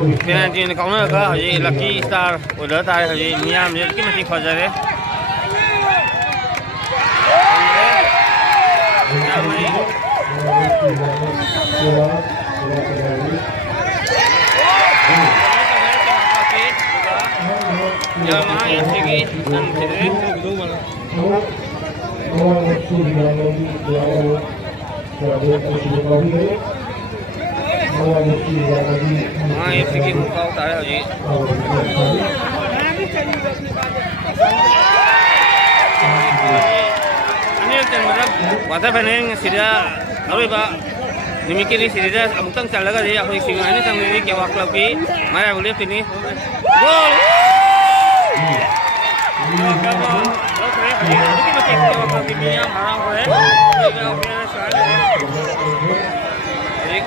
penalty ni kauna ka hoji lucky star order tai hoji miyam je ki mati khajare ya mah ya segi dan kiri dulu mana हाँ ये फिकी मुका उतारे हो जी ini kan मतलब वाता बनेंग सीधा अरे बा निमिकिरी सीधा अब तक चल लगा जी aku isi ini sang ini ke waktu lagi mari boleh ini gol oke ini masih ke waktu lagi yang harang boleh ini oke soalnya jadi